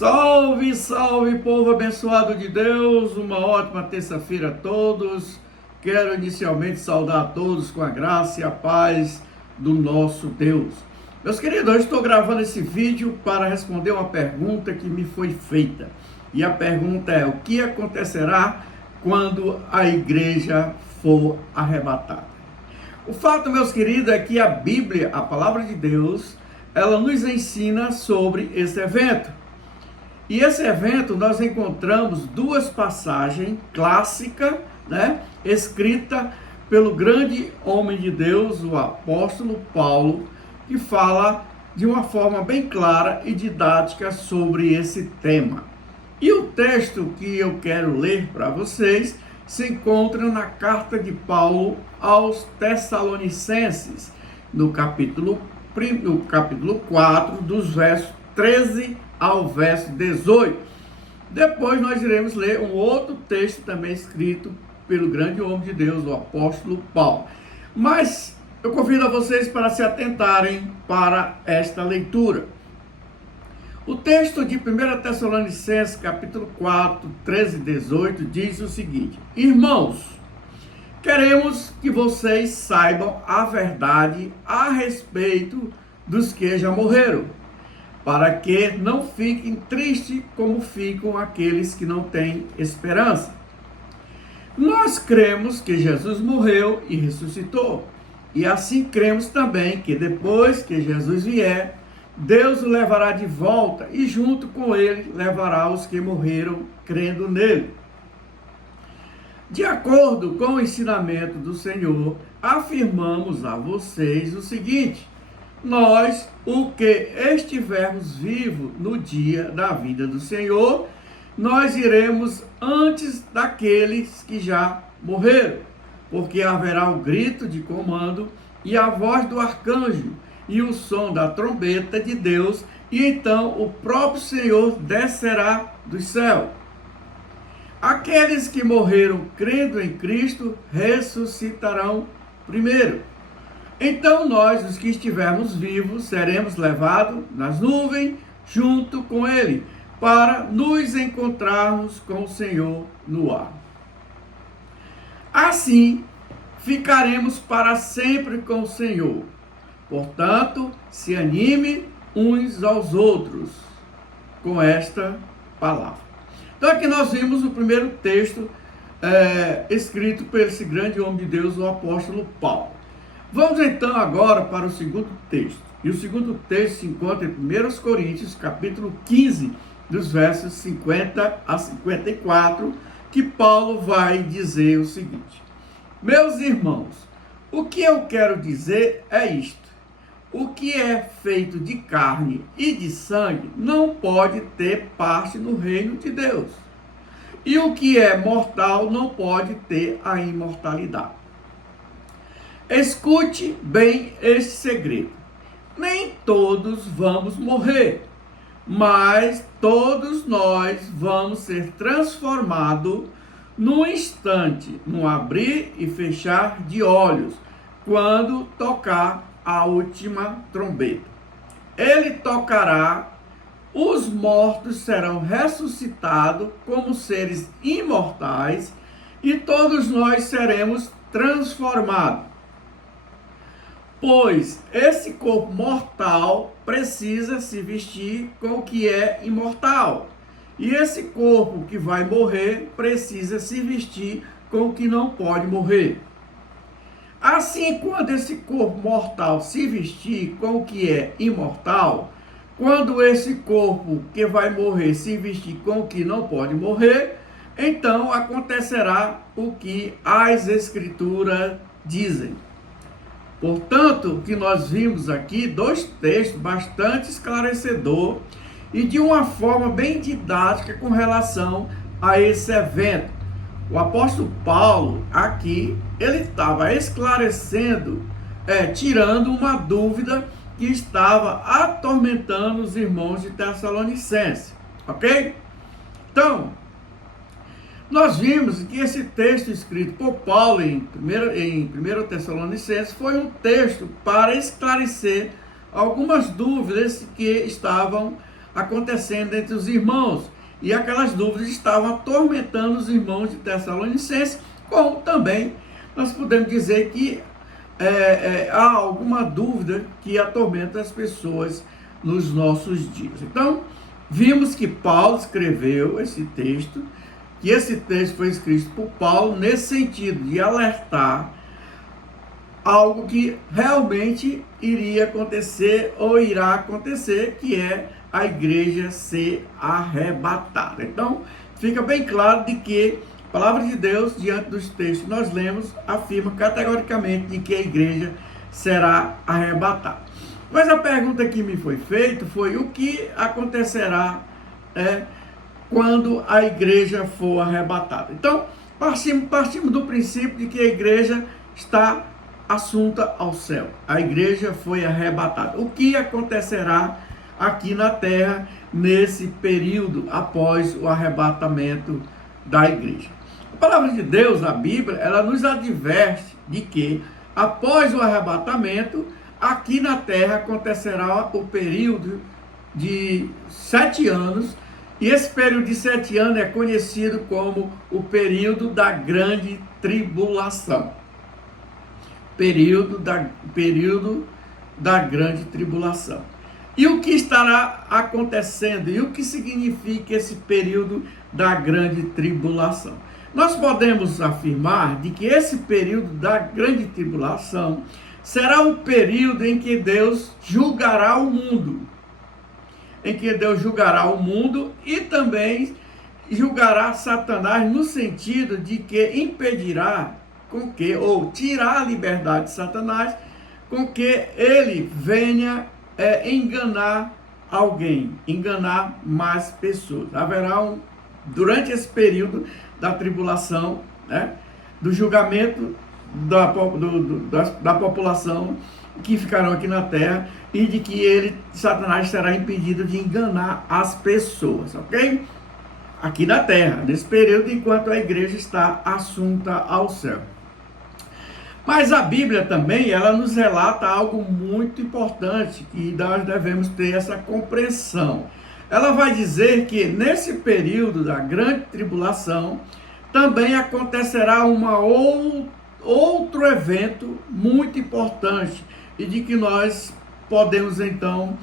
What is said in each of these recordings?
Salve, salve, povo abençoado de Deus, uma ótima terça-feira a todos. Quero inicialmente saudar a todos com a graça e a paz do nosso Deus. Meus queridos, eu estou gravando esse vídeo para responder uma pergunta que me foi feita. E a pergunta é: o que acontecerá quando a igreja for arrebatada? O fato, meus queridos, é que a Bíblia, a palavra de Deus, ela nos ensina sobre esse evento. E esse evento nós encontramos duas passagens clássicas, escrita pelo grande homem de Deus, o apóstolo Paulo, que fala de uma forma bem clara e didática sobre esse tema. E o texto que eu quero ler para vocês se encontra na carta de Paulo aos Tessalonicenses, no capítulo 4, dos versos 13 ao verso 18. Depois nós iremos ler um outro texto também escrito pelo grande homem de Deus, o apóstolo Paulo. Mas eu convido a vocês para se atentarem para esta leitura. O texto de 1 Tessalonicenses, capítulo 4, 13 e 18, diz o seguinte: Irmãos, queremos que vocês saibam a verdade a respeito dos que já morreram, para que não fiquem tristes como ficam aqueles que não têm esperança. Nós cremos que Jesus morreu e ressuscitou, e assim cremos também que depois que Jesus vier, Deus o levará de volta e junto com ele levará os que morreram crendo nele. De acordo com o ensinamento do Senhor, afirmamos a vocês o seguinte: nós, o que estivermos vivos no dia da vida do Senhor, nós iremos antes daqueles que já morreram, porque haverá o grito de comando e a voz do arcanjo e o som da trombeta de Deus, e então o próprio Senhor descerá do céu. Aqueles que morreram crendo em Cristo ressuscitarão primeiro. Então nós, os que estivermos vivos, seremos levados nas nuvens junto com ele, para nos encontrarmos com o Senhor no ar. Assim, ficaremos para sempre com o Senhor. Portanto, se anime uns aos outros com esta palavra. Então aqui nós vimos o primeiro texto escrito por esse grande homem de Deus, o apóstolo Paulo. Vamos então agora para o segundo texto. E o segundo texto se encontra em 1 Coríntios, capítulo 15, dos versos 50 a 54, que Paulo vai dizer o seguinte: Meus irmãos, o que eu quero dizer é isto: o que é feito de carne e de sangue não pode ter parte no reino de Deus. E o que é mortal não pode ter a imortalidade. Escute bem este segredo. Nem todos vamos morrer, mas todos nós vamos ser transformados num instante, num abrir e fechar de olhos, quando tocar a última trombeta. Ele tocará, os mortos serão ressuscitados como seres imortais e todos nós seremos transformados. Pois esse corpo mortal precisa se vestir com o que é imortal, e esse corpo que vai morrer precisa se vestir com o que não pode morrer. Assim, quando esse corpo mortal se vestir com o que é imortal, quando esse corpo que vai morrer se vestir com o que não pode morrer, então acontecerá o que as Escrituras dizem. Portanto, que nós vimos aqui dois textos bastante esclarecedores e de uma forma bem didática com relação a esse evento. O apóstolo Paulo aqui, ele estava esclarecendo, tirando uma dúvida que estava atormentando os irmãos de Tessalonicenses, ok? Então, nós vimos que esse texto escrito por Paulo em 1 Tessalonicenses foi um texto para esclarecer algumas dúvidas que estavam acontecendo entre os irmãos. E aquelas dúvidas estavam atormentando os irmãos de Tessalonicenses, como também nós podemos dizer que há alguma dúvida que atormenta as pessoas nos nossos dias. Então, vimos que Paulo escreveu esse texto, que esse texto foi escrito por Paulo nesse sentido de alertar algo que realmente iria acontecer ou irá acontecer, que é a igreja ser arrebatada. Então, fica bem claro de que a palavra de Deus, diante dos textos que nós lemos, afirma categoricamente de que a igreja será arrebatada. Mas a pergunta que me foi feita foi: o que acontecerá quando a igreja for arrebatada? Então, partimos do princípio de que a igreja está assunta ao céu. A igreja foi arrebatada. O que acontecerá aqui na terra nesse período após o arrebatamento da igreja? A palavra de Deus, a Bíblia, ela nos adverte de que após o arrebatamento, aqui na terra acontecerá o período de 7 anos, e esse período de 7 anos é conhecido como o período da grande tribulação. Período da grande tribulação. E o que estará acontecendo? E o que significa esse período da grande tribulação? Nós podemos afirmar de que esse período da grande tribulação será o período em que Deus julgará o mundo. Em que Deus julgará o mundo e também julgará Satanás, no sentido de que impedirá com que, ou tirar a liberdade de Satanás, com que ele venha enganar alguém, enganar mais pessoas. Haverá durante esse período da tribulação, do julgamento da população que ficarão aqui na terra, e de que Satanás será impedido de enganar as pessoas, ok? Aqui na terra, nesse período, enquanto a igreja está assunta ao céu. Mas a Bíblia também, ela nos relata algo muito importante, que nós devemos ter essa compreensão. Ela vai dizer que nesse período da grande tribulação, também acontecerá outro evento muito importante, e de que nós podemos então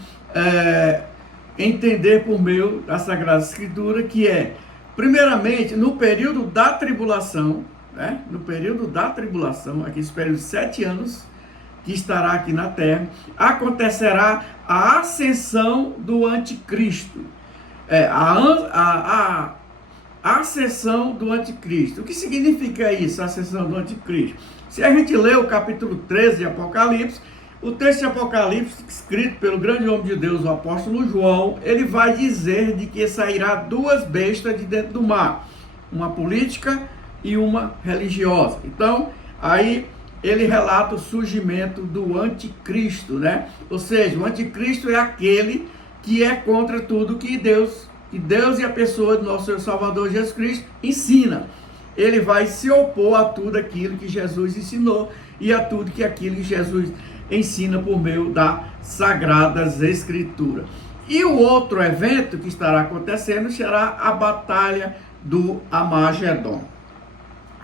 entender por meio da Sagrada Escritura, que primeiramente, no período da tribulação, no período da tribulação, aqui esse período de 7 anos, que estará aqui na terra, acontecerá a ascensão do anticristo. A ascensão do anticristo. O que significa isso, a ascensão do anticristo? Se a gente lê o capítulo 13 de Apocalipse, o texto de Apocalipse, escrito pelo grande homem de Deus, o apóstolo João, ele vai dizer de que sairá 2 bestas de dentro do mar, uma política e uma religiosa. Então, aí ele relata o surgimento do anticristo, Ou seja, o anticristo é aquele que é contra tudo que Deus e a pessoa do nosso Senhor Salvador Jesus Cristo ensina. Ele vai se opor a tudo aquilo que Jesus ensinou e a tudo aquilo que Jesus ensina por meio das Sagradas Escrituras. E o outro evento que estará acontecendo será a Batalha do Armagedon.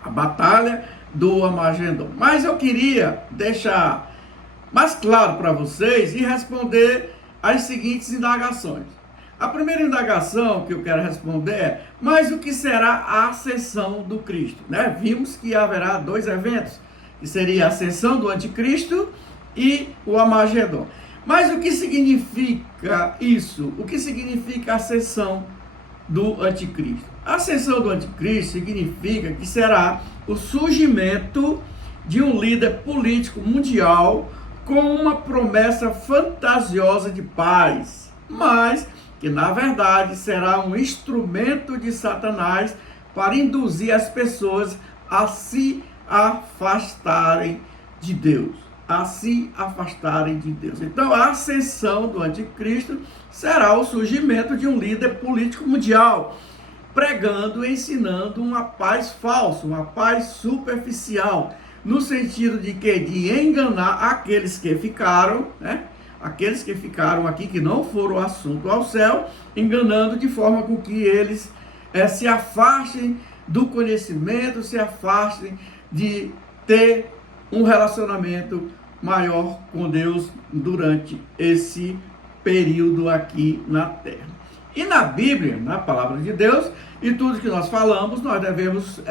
A Batalha do Armagedon. Mas eu queria deixar mais claro para vocês e responder as seguintes indagações. A primeira indagação que eu quero responder é: mas o que será a ascensão do Cristo? Vimos que haverá 2 eventos, que seria a ascensão do anticristo e o Armagedon. Mas o que significa isso? O que significa a ascensão do anticristo? A ascensão do anticristo significa que será o surgimento de um líder político mundial com uma promessa fantasiosa de paz, mas que na verdade será um instrumento de Satanás para induzir as pessoas a se afastarem de Deus. Então, a ascensão do anticristo será o surgimento de um líder político mundial, pregando e ensinando uma paz falsa, uma paz superficial, no sentido de que de enganar aqueles que ficaram, aqueles que ficaram aqui, que não foram assunto ao céu, enganando de forma com que eles se afastem do conhecimento, se afastem de ter um relacionamento maior com Deus durante esse período aqui na terra. E na Bíblia, na palavra de Deus, e tudo que nós falamos, nós devemos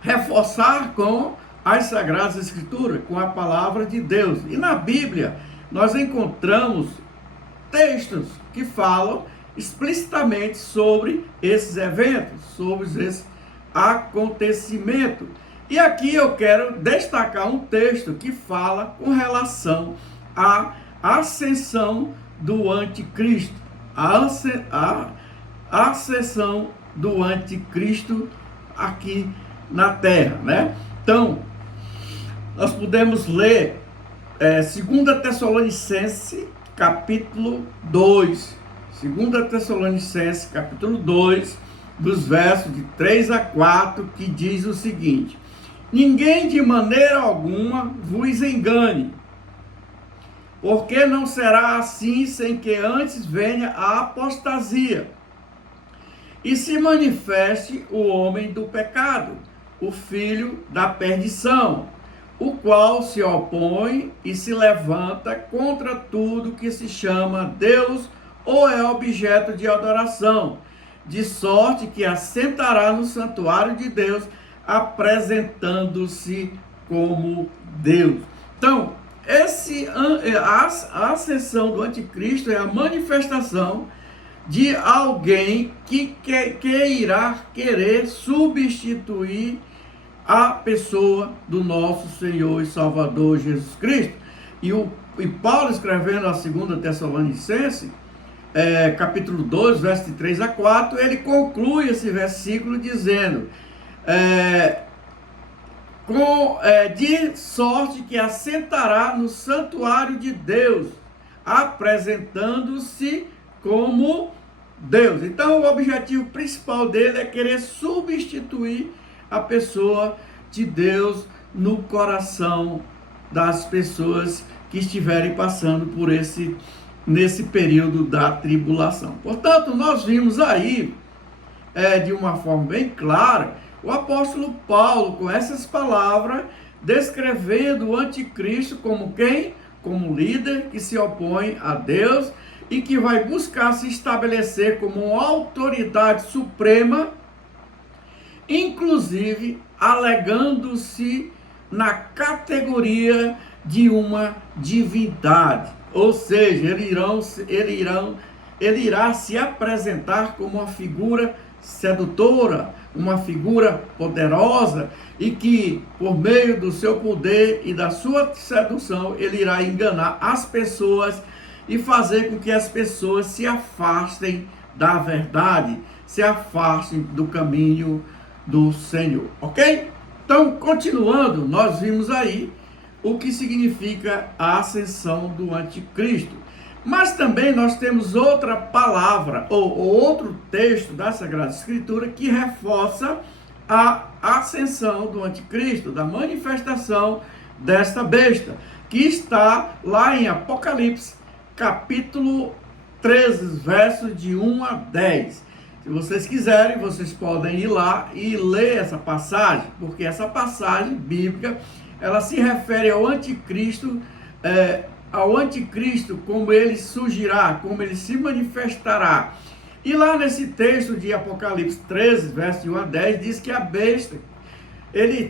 reforçar com as Sagradas Escrituras, com a palavra de Deus. E na Bíblia, nós encontramos textos que falam explicitamente sobre esses eventos, sobre esse acontecimento. E aqui eu quero destacar um texto que fala com relação à ascensão do anticristo. A ascensão do anticristo aqui na terra, né? Então, nós podemos ler 2 Tessalonicenses, capítulo 2. 2 Tessalonicenses, capítulo 2, dos versos de 3 a 4, que diz o seguinte: ninguém de maneira alguma vos engane, porque não será assim sem que antes venha a apostasia e se manifeste o homem do pecado, o filho da perdição, o qual se opõe e se levanta contra tudo que se chama Deus ou é objeto de adoração, de sorte que assentará no santuário de Deus, apresentando-se como Deus. Então, a ascensão do anticristo é a manifestação de alguém que irá querer substituir a pessoa do nosso Senhor e Salvador Jesus Cristo. E Paulo, escrevendo a 2 Tessalonicenses, capítulo 2, verso de 3 a 4, ele conclui esse versículo dizendo: de sorte que assentará no santuário de Deus, apresentando-se como Deus. Então, o objetivo principal dele é querer substituir a pessoa de Deus no coração das pessoas que estiverem passando por nesse período da tribulação. Portanto, nós vimos aí, de uma forma bem clara, o apóstolo Paulo, com essas palavras, descrevendo o anticristo como quem? Como líder que se opõe a Deus e que vai buscar se estabelecer como uma autoridade suprema, inclusive alegando-se na categoria de uma divindade. Ou seja, ele irá se apresentar como uma figura sedutora, uma figura poderosa, e que por meio do seu poder e da sua sedução, ele irá enganar as pessoas e fazer com que as pessoas se afastem da verdade, se afastem do caminho do Senhor, ok? Então, continuando, nós vimos aí o que significa a ascensão do anticristo. Mas também nós temos outra palavra, ou outro texto da Sagrada Escritura que reforça a ascensão do anticristo, da manifestação desta besta, que está lá em Apocalipse, capítulo 13, versos de 1 a 10. Se vocês quiserem, vocês podem ir lá e ler essa passagem, porque essa passagem bíblica, ela se refere ao anticristo, como ele surgirá, como ele se manifestará. E lá nesse texto de Apocalipse 13, verso de 1 a 10, diz que a besta,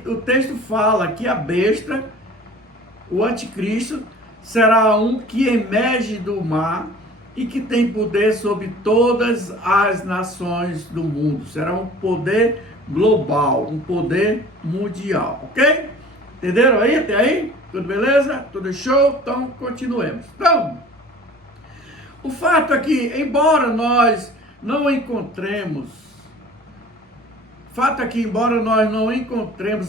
o texto fala que a besta, o anticristo, será um que emerge do mar e que tem poder sobre todas as nações do mundo. Será um poder global, um poder mundial, ok? Entenderam aí? Até aí? Tudo beleza? Tudo show? Então, continuemos. Então, o fato é que, embora nós não encontremos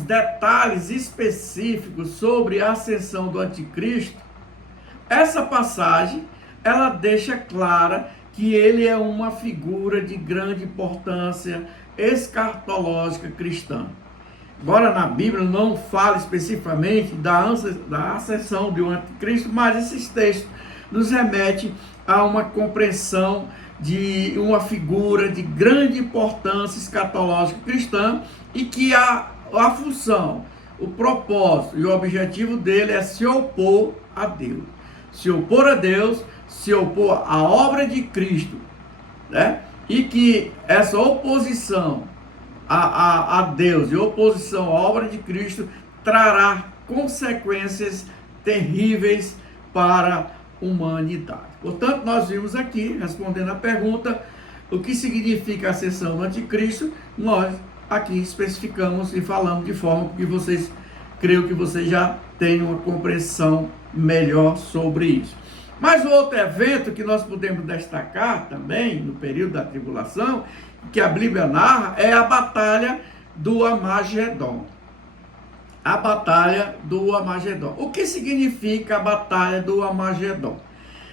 detalhes específicos sobre a ascensão do anticristo, essa passagem, ela deixa clara que ele é uma figura de grande importância escatológica cristã. embora na Bíblia não fale especificamente da ascensão de um anticristo, mas esses textos nos remetem a uma compreensão de uma figura de grande importância escatológica cristã e que a função, o propósito e o objetivo dele é se opor a Deus. Se opor a Deus, se opor à obra de Cristo, né? E que essa oposição a Deus e oposição à obra de Cristo trará consequências terríveis para a humanidade. Portanto, nós vimos aqui, respondendo a pergunta, o que significa a ascensão do anticristo, nós aqui especificamos e falamos de forma que vocês, creio que vocês já tenham uma compreensão melhor sobre isso. Mas o outro evento que nós podemos destacar também, no período da tribulação, que a Bíblia narra, é a batalha do Armagedon. A batalha do Armagedon. O que significa a batalha do Armagedon?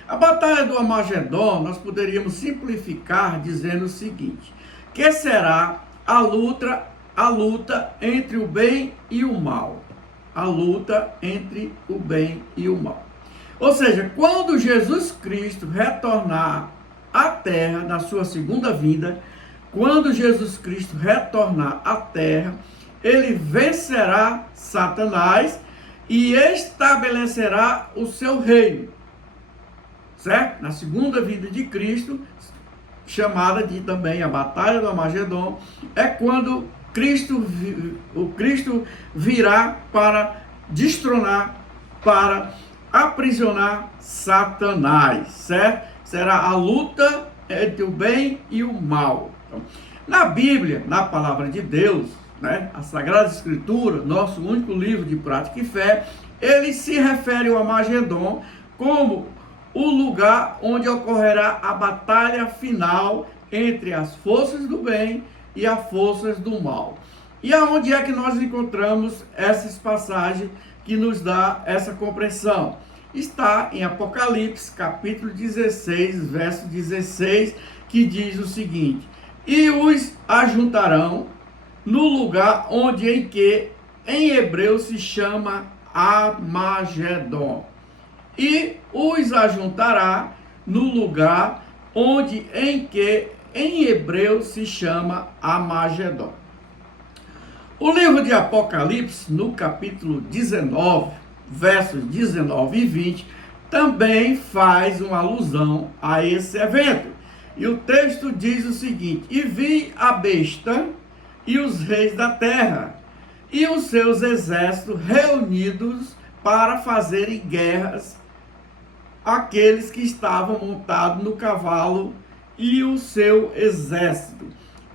A batalha do Armagedon, nós poderíamos simplificar dizendo o seguinte, que será a luta entre o bem e o mal. A luta entre o bem e o mal. Ou seja, quando Jesus Cristo retornar à terra na sua segunda vinda, quando Jesus Cristo retornar à terra, ele vencerá Satanás e estabelecerá o seu reino. Certo? Na segunda vinda de Cristo, chamada de também a Batalha do Armagedon, é quando o Cristo virá para destronar, para aprisionar Satanás, certo? Será a luta entre o bem e o mal. Então, na Bíblia, na palavra de Deus, né, a Sagrada Escritura, nosso único livro de prática e fé, ele se refere ao Armagedon como o lugar onde ocorrerá a batalha final entre as forças do bem e as forças do mal. E aonde é que nós encontramos essas passagens que nos dá essa compreensão? Está em Apocalipse, capítulo 16, verso 16, que diz o seguinte: e os ajuntarão no lugar onde em que em hebreu se chama Armagedon. E os ajuntará no lugar onde em que em hebreu se chama Armagedon. O livro de Apocalipse, no capítulo 19, versos 19 e 20, também faz uma alusão a esse evento. E o texto diz o seguinte: e vi a besta e os reis da terra e os seus exércitos reunidos para fazerem guerras àqueles que estavam montados no cavalo e o seu exército.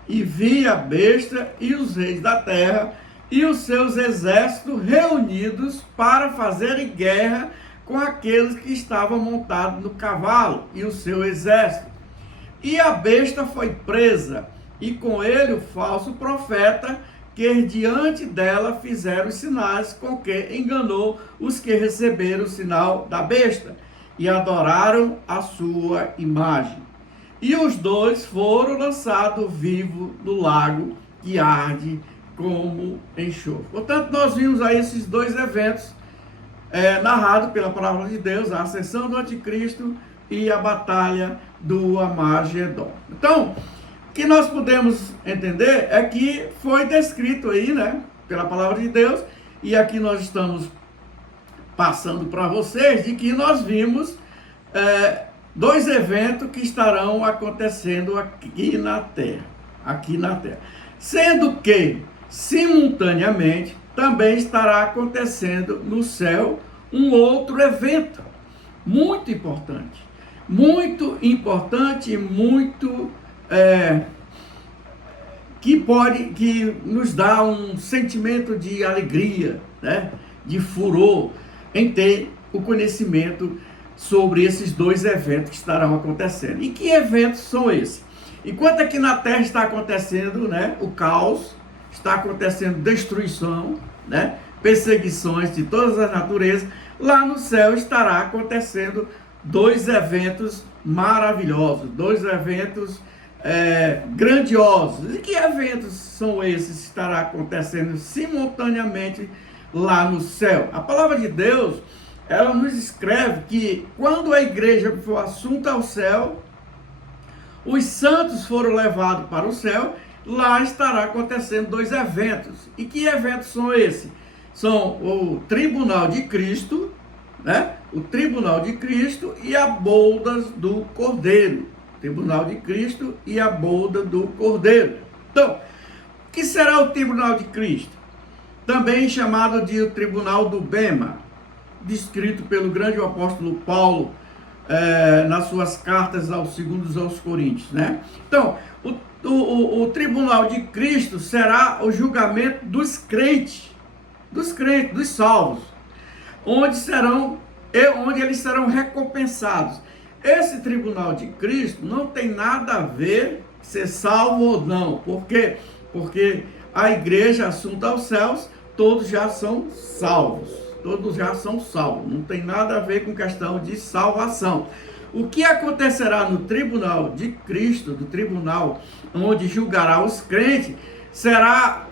E vi a besta e os reis da terra e os seus exércitos reunidos para fazerem guerra com aqueles que estavam montados no cavalo e o seu exército. E a besta foi presa, e com ele o falso profeta, que diante dela fizeram os sinais com que enganou os que receberam o sinal da besta, e adoraram a sua imagem. E os dois foram lançados vivos no lago que arde como enxofre. Portanto, nós vimos aí esses dois eventos narrados pela palavra de Deus, a ascensão do anticristo e a batalha do Armagedon. Então, o que nós podemos entender é que foi descrito aí, né, pela palavra de Deus, e aqui nós estamos passando para vocês de que nós vimos dois eventos que estarão acontecendo aqui na Terra, sendo que simultaneamente também estará acontecendo no céu um outro evento muito importante e muito que nos dá um sentimento de alegria, né, de furor em ter o conhecimento sobre esses dois eventos que estarão acontecendo. E que eventos são esses? Enquanto aqui na Terra está acontecendo, né, o caos, está acontecendo destruição, né, perseguições de todas as naturezas, lá no céu estará acontecendo dois eventos maravilhosos, dois eventos grandiosos. E que eventos são esses que estará acontecendo simultaneamente lá no céu? A palavra de Deus, ela nos escreve que quando a igreja for assunta ao céu, os santos foram levados para o céu, lá estará acontecendo dois eventos. E que eventos são esses? São o tribunal de Cristo, né? O tribunal de Cristo e a boda do Cordeiro. Tribunal de Cristo e a boda do Cordeiro. Então, o que será o tribunal de Cristo? Também chamado de o tribunal do Bema, descrito pelo grande apóstolo Paulo nas suas cartas aos Coríntios, né? Então, o tribunal de Cristo será o julgamento dos crentes, dos salvos, onde eles serão recompensados. Esse tribunal de Cristo não tem nada a ver ser salvo ou não. Por quê? Porque a igreja assunta aos céus, todos já são salvos. Todos já são salvos. Não tem nada a ver com questão de salvação. O que acontecerá no tribunal de Cristo, do tribunal onde julgará os crentes, será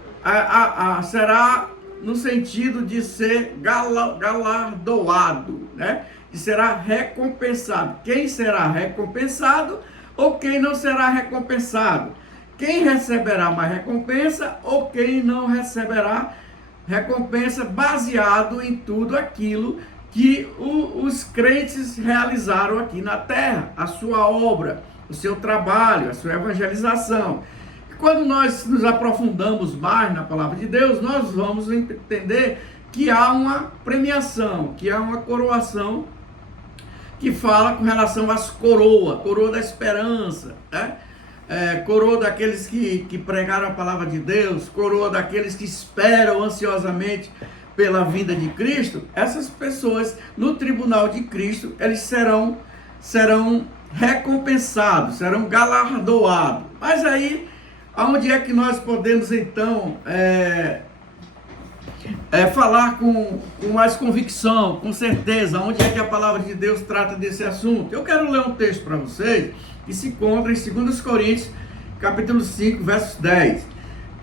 no sentido de ser galardoado, né? E será recompensado. Quem será recompensado ou quem não será recompensado? Quem receberá mais recompensa ou quem não receberá recompensa, baseado em tudo aquilo que os crentes realizaram aqui na terra, a sua obra, o seu trabalho, a sua evangelização. E quando nós nos aprofundamos mais na palavra de Deus, nós vamos entender que há uma premiação, que há uma coroação, que fala com relação às coroa da esperança, né? Coroa daqueles que pregaram a palavra de Deus, coroa daqueles que esperam ansiosamente pela vinda de Cristo. Essas pessoas no tribunal de Cristo, eles serão recompensados, serão galardoados. Mas aí, aonde é que nós podemos então falar com mais convicção, com certeza, onde é que a palavra de Deus trata desse assunto? Eu quero ler um texto para vocês, que se encontra em 2 Coríntios, capítulo 5, versos 10.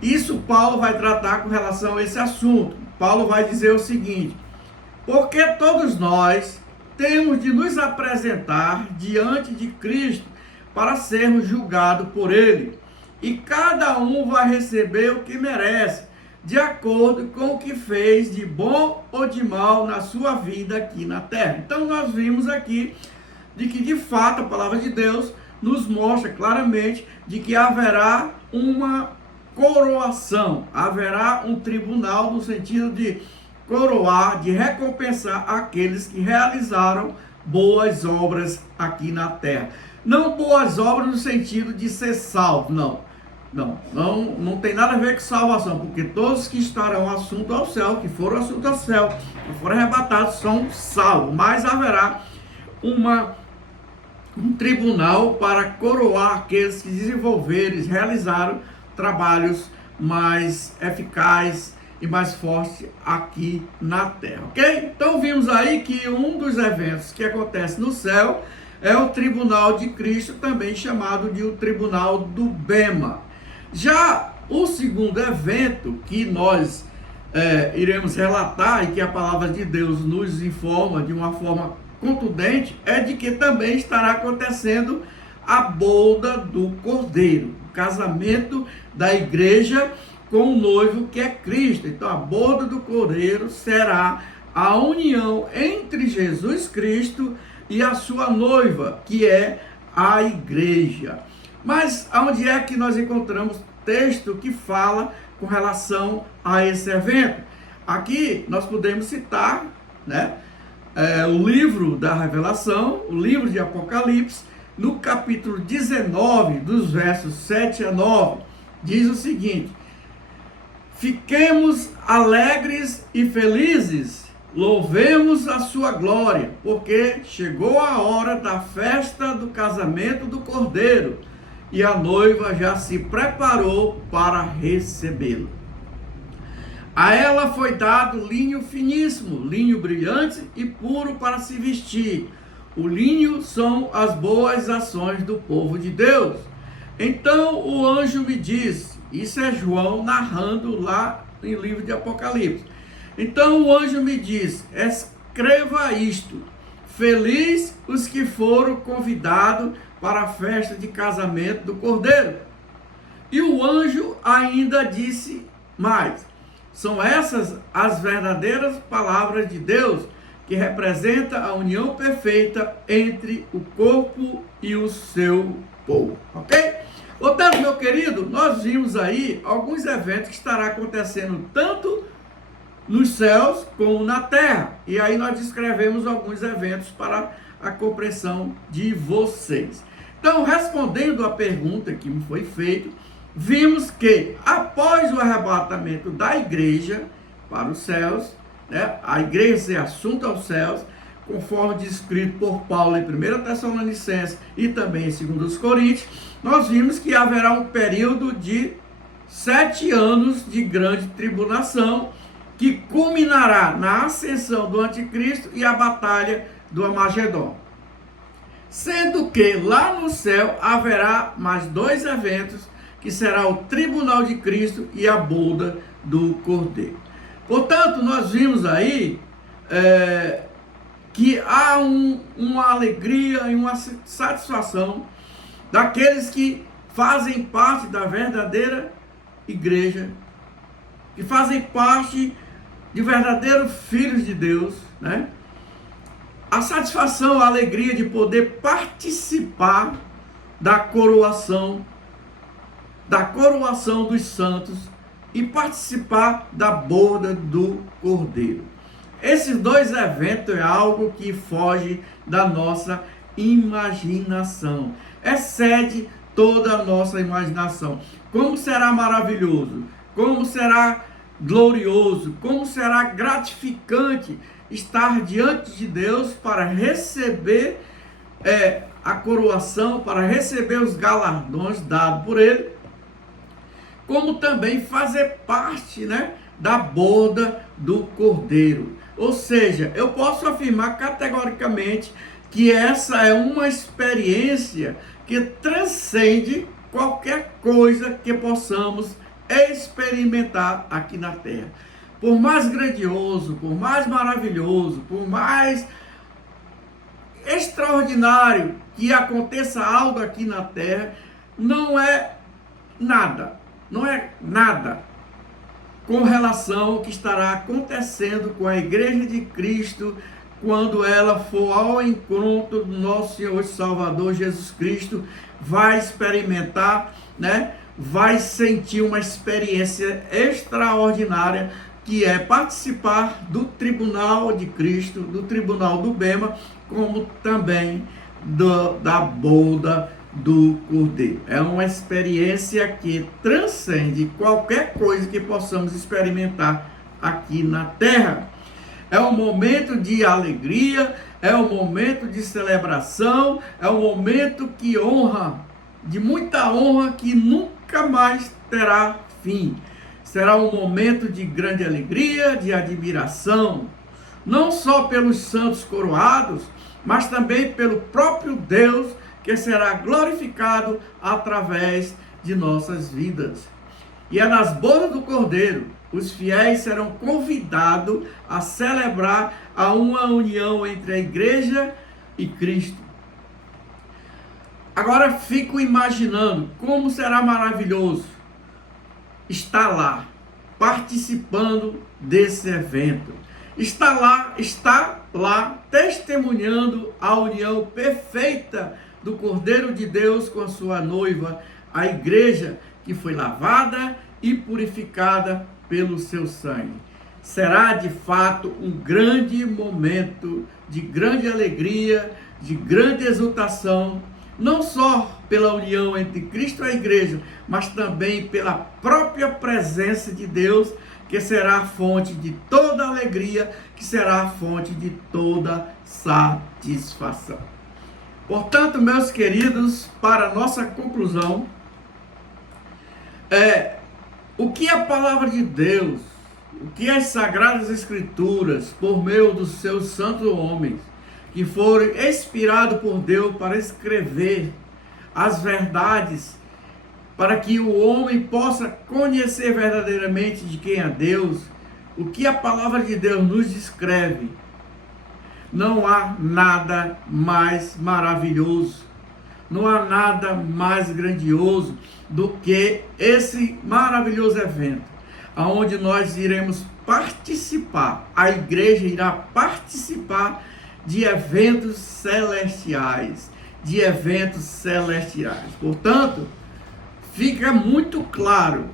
Isso Paulo vai tratar com relação a esse assunto. Paulo vai dizer o seguinte: porque todos nós temos de nos apresentar diante de Cristo para sermos julgados por Ele, e cada um vai receber o que merece, de acordo com o que fez de bom ou de mal na sua vida aqui na terra. Então nós vimos aqui de que de fato a palavra de Deus nos mostra claramente de que haverá uma coroação, haverá um tribunal no sentido de coroar, de recompensar aqueles que realizaram boas obras aqui na terra. Não boas obras no sentido de ser salvo, não tem nada a ver com salvação, porque todos que estarão assuntos ao céu, que foram assuntos ao céu, que foram arrebatados, são salvos, mas haverá um tribunal para coroar aqueles que desenvolveram, realizaram trabalhos mais eficazes e mais fortes aqui na terra, ok? Então vimos aí que um dos eventos que acontece no céu é o tribunal de Cristo, também chamado de o tribunal do Bema. Já o segundo evento que nós iremos relatar e que a palavra de Deus nos informa de uma forma contundente é de que também estará acontecendo a boda do Cordeiro, o casamento da igreja com o noivo que é Cristo. Então a boda do Cordeiro será a união entre Jesus Cristo e a sua noiva, que é a igreja. Mas onde é que nós encontramos texto que fala com relação a esse evento? Aqui nós podemos citar, né, o livro da Revelação, o livro de Apocalipse, no capítulo 19, dos versos 7 a 9, diz o seguinte: fiquemos alegres e felizes, louvemos a sua glória, porque chegou a hora da festa do casamento do Cordeiro, e a noiva já se preparou para recebê-lo. A ela foi dado linho finíssimo, linho brilhante e puro para se vestir. O linho são as boas ações do povo de Deus. Então o anjo me disse, isso é João narrando lá no livro de Apocalipse. Então o anjo me disse, escreva isto, feliz os que foram convidados para a festa de casamento do Cordeiro. E o anjo ainda disse mais, são essas as verdadeiras palavras de Deus, que representa a união perfeita entre o corpo e o seu povo, ok? Portanto, meu querido, nós vimos aí alguns eventos que estarão acontecendo tanto nos céus como na terra. E aí nós descrevemos alguns eventos para a compreensão de vocês. Então, respondendo à pergunta que me foi feita, vimos que após o arrebatamento da igreja para os céus, né, a igreja ser assunta aos céus, conforme descrito por Paulo em 1 Tessalonicenses e também em 2 Coríntios, nós vimos que haverá um período de 7 anos de grande tribulação, que culminará na ascensão do anticristo e a batalha do Armagedon. Sendo que lá no céu haverá mais 2 eventos, que será o tribunal de Cristo e a boda do Cordeiro. Portanto, nós vimos aí que há uma alegria e uma satisfação daqueles que fazem parte da verdadeira igreja, que fazem parte de verdadeiros filhos de Deus, né? A satisfação, a alegria de poder participar da coroação dos santos e participar da boda do Cordeiro. Esses 2 eventos é algo que foge da nossa imaginação, excede toda a nossa imaginação. Como será maravilhoso, como será glorioso, como será gratificante estar diante de Deus para receber a coroação, para receber os galardões dados por Ele, como também fazer parte, né, da boda do Cordeiro. Ou seja, eu posso afirmar categoricamente que essa é uma experiência que transcende qualquer coisa que possamos experimentar aqui na Terra. Por mais grandioso, por mais maravilhoso, por mais extraordinário que aconteça algo aqui na Terra, não é nada com relação ao que estará acontecendo com a Igreja de Cristo quando ela for ao encontro do nosso Senhor e Salvador Jesus Cristo. Vai experimentar, né? Vai sentir uma experiência extraordinária, que é participar do tribunal de Cristo, do tribunal do Bema, como também da boda do Cordeiro. É uma experiência que transcende qualquer coisa que possamos experimentar aqui na Terra. É um momento de alegria, é um momento de celebração, é um momento que honra, de muita honra, que nunca mais terá fim. Será um momento de grande alegria, de admiração, não só pelos santos coroados, mas também pelo próprio Deus, que será glorificado através de nossas vidas. E é nas bodas do Cordeiro, os fiéis serão convidados a celebrar a uma união entre a igreja e Cristo. Agora fico imaginando como será maravilhoso estar lá, participando desse evento. Está lá testemunhando a união perfeita do Cordeiro de Deus com a sua noiva, a igreja que foi lavada e purificada pelo seu sangue. Será de fato um grande momento de grande alegria, de grande exultação, não só pela união entre Cristo e a igreja, mas também pela própria presença de Deus, que será a fonte de toda alegria, que será a fonte de toda satisfação. Portanto, meus queridos, para nossa conclusão, o que a palavra de Deus, o que as Sagradas Escrituras, por meio dos seus santos homens, que foram inspirados por Deus para escrever as verdades para que o homem possa conhecer verdadeiramente de quem é Deus, o que a palavra de Deus nos descreve. Não há nada mais maravilhoso, não há nada mais grandioso do que esse maravilhoso evento, onde nós iremos participar, a igreja irá participar de eventos celestiais, Portanto, fica muito claro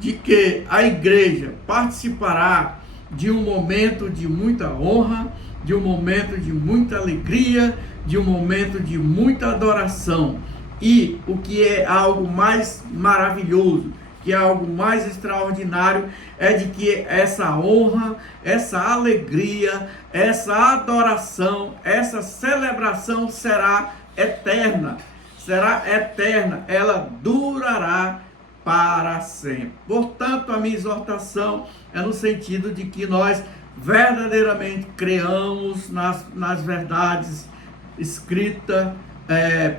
de que a igreja participará de um momento de muita honra, de um momento de muita alegria, de um momento de muita adoração. E o que é algo mais maravilhoso, que é algo mais extraordinário, é de que essa honra, essa alegria, essa adoração, essa celebração será eterna, ela durará para sempre. Portanto, a minha exortação é no sentido de que nós verdadeiramente creamos nas verdades escritas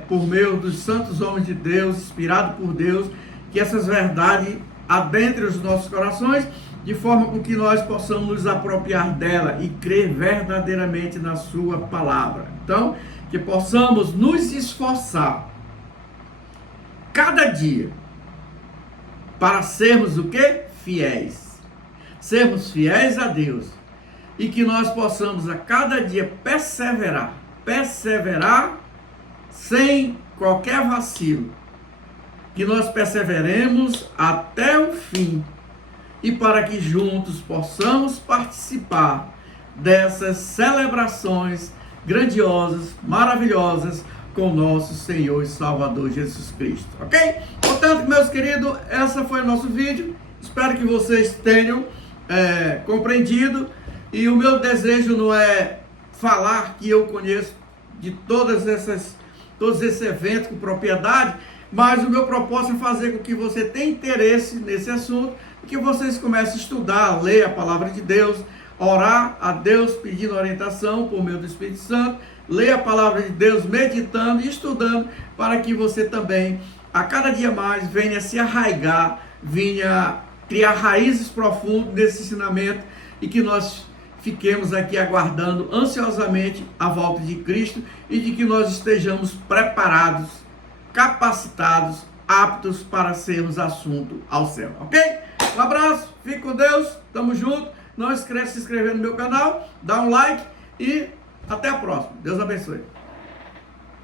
por meio dos santos homens de Deus, inspirado por Deus, que essas verdades adentrem os nossos corações, de forma com que nós possamos nos apropriar dela e crer verdadeiramente na sua palavra. Então, que possamos nos esforçar cada dia para sermos o quê? Fiéis. Sermos fiéis a Deus. E que nós possamos a cada dia perseverar sem qualquer vacilo. Que nós perseveremos até o fim. E para que juntos possamos participar dessas celebrações grandiosas, maravilhosas, com nosso Senhor e Salvador Jesus Cristo, ok? Portanto, meus queridos, esse foi o nosso vídeo. Espero que vocês tenham compreendido. E o meu desejo não é falar que eu conheço de todos esses eventos com propriedade, mas o meu propósito é fazer com que você tenha interesse nesse assunto e que vocês comecem a estudar, a ler a palavra de Deus, orar a Deus pedindo orientação por meio do Espírito Santo, ler a palavra de Deus meditando e estudando, para que você também, a cada dia mais, venha se arraigar, venha criar raízes profundas desse ensinamento e que nós fiquemos aqui aguardando ansiosamente a volta de Cristo e de que nós estejamos preparados, capacitados, aptos para sermos assunto ao céu, ok? Um abraço, fique com Deus, tamo junto. Não esqueça de se inscrever no meu canal, dá um like e até a próxima. Deus abençoe.